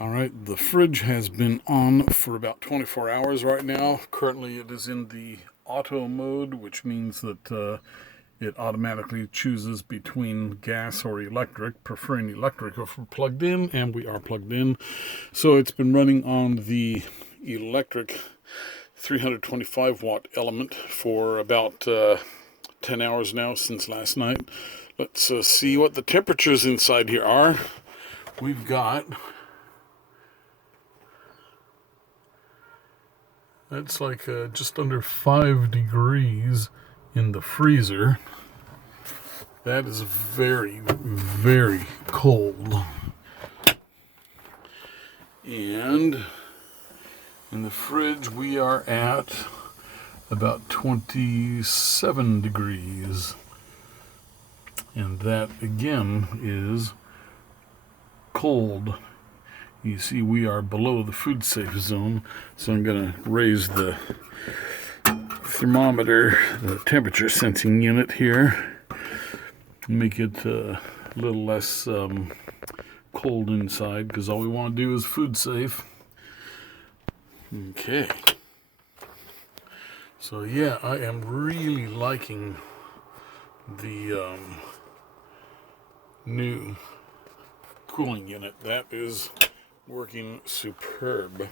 All right, the fridge has been on for about 24 hours right now. Currently it is in the auto mode, which means that it automatically chooses between gas or electric, preferring electric if we're plugged in, and we are plugged in. So it's been running on the electric 325 watt element for about 10 hours now since last night. Let's see what the temperatures inside here are. We've got... That's like just under 5 degrees in the freezer. That is very, very cold. And in the fridge we are at about 27 degrees. And that again is cold. You see we are below the food safe zone, so I'm going to raise the thermometer, the temperature sensing unit here, make it a little less cold inside, because all we want to do is food safe. Okay. So yeah, I am really liking the new cooling unit. That is working superb.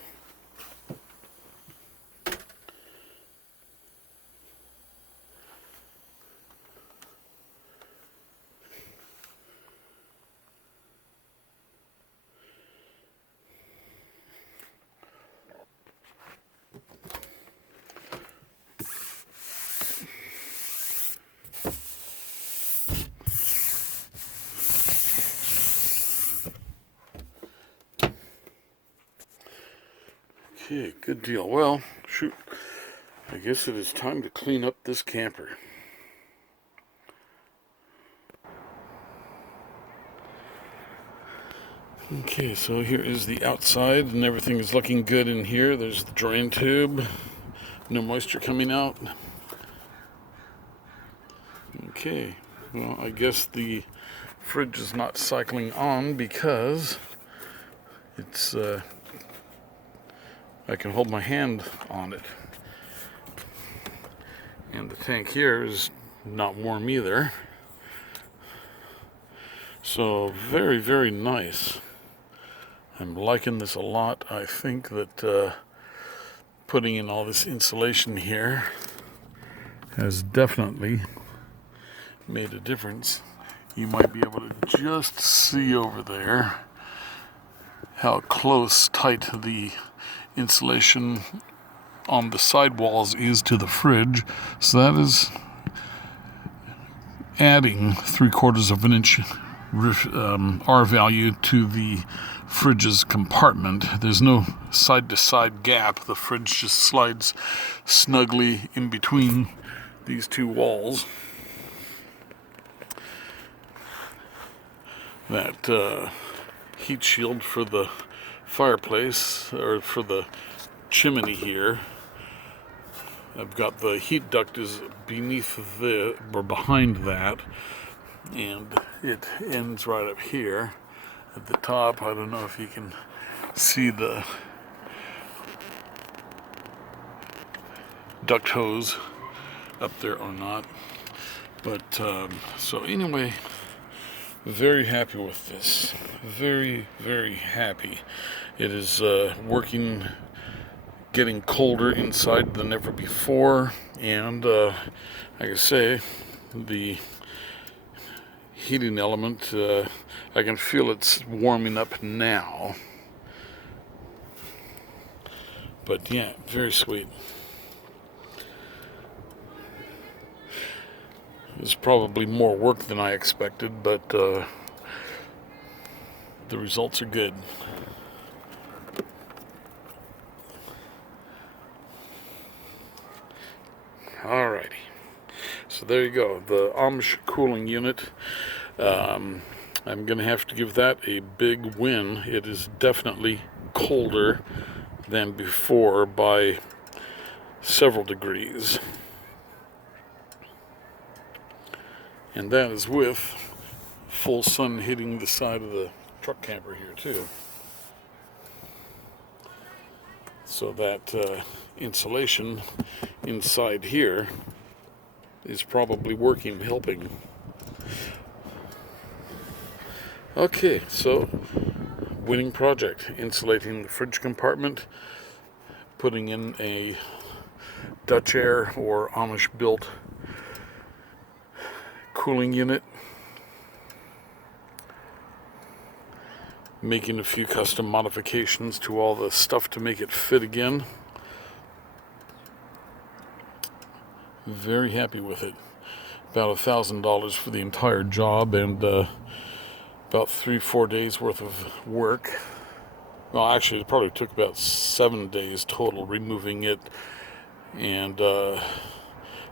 Okay, good deal. Well, shoot, I guess it is time to clean up this camper. Okay, so here is the outside, and everything is looking good in here. There's the drain tube, no moisture coming out. Okay, well, I guess the fridge is not cycling on because it's I can hold my hand on it, and the tank here is not warm either. So very, very nice. I'm liking this a lot. I think that putting in all this insulation here has definitely made a difference. You might be able to just see over there how close, tight the insulation on the side walls is to the fridge. So that is adding 3/4 of an inch R value to the fridge's compartment. There's no side-to-side gap. The fridge just slides snugly in between these two walls. That heat shield for the fireplace, or for the chimney here, I've got the heat duct is beneath or behind that, and it ends right up here at the top. I don't know if you can see the duct hose up there or not, but so anyway, very happy with this. Very, very happy. It is working, getting colder inside than ever before, and like I say, the heating element, I can feel it's warming up now. But yeah, very sweet. It's probably more work than I expected, but the results are good. Alrighty. So there you go, the Amish cooling unit. I'm going to have to give that a big win. It is definitely colder than before by several degrees. And that is with full sun hitting the side of the truck camper here too. So that insulation inside here is probably working, helping. Okay, so winning project. Insulating the fridge compartment, putting in a Dutch air or Amish built cooling unit, making a few custom modifications to all the stuff to make it fit again. Very happy with it. About $1,000 for the entire job, and about 3-4 days worth of work. Well, actually, it probably took about 7 days total, removing it and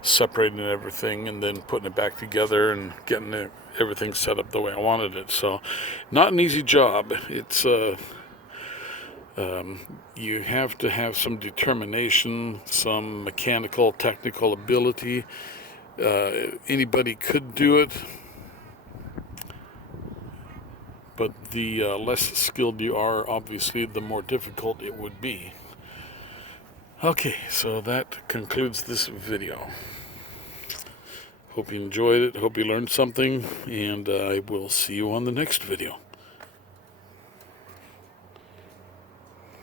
separating everything and then putting it back together and getting everything set up the way I wanted it. So, not an easy job. It's you have to have some determination, some mechanical, technical ability. Anybody could do it, but the less skilled you are, obviously, the more difficult it would be. Okay, so that concludes this video. Hope you enjoyed it, hope you learned something, and I will see you on the next video.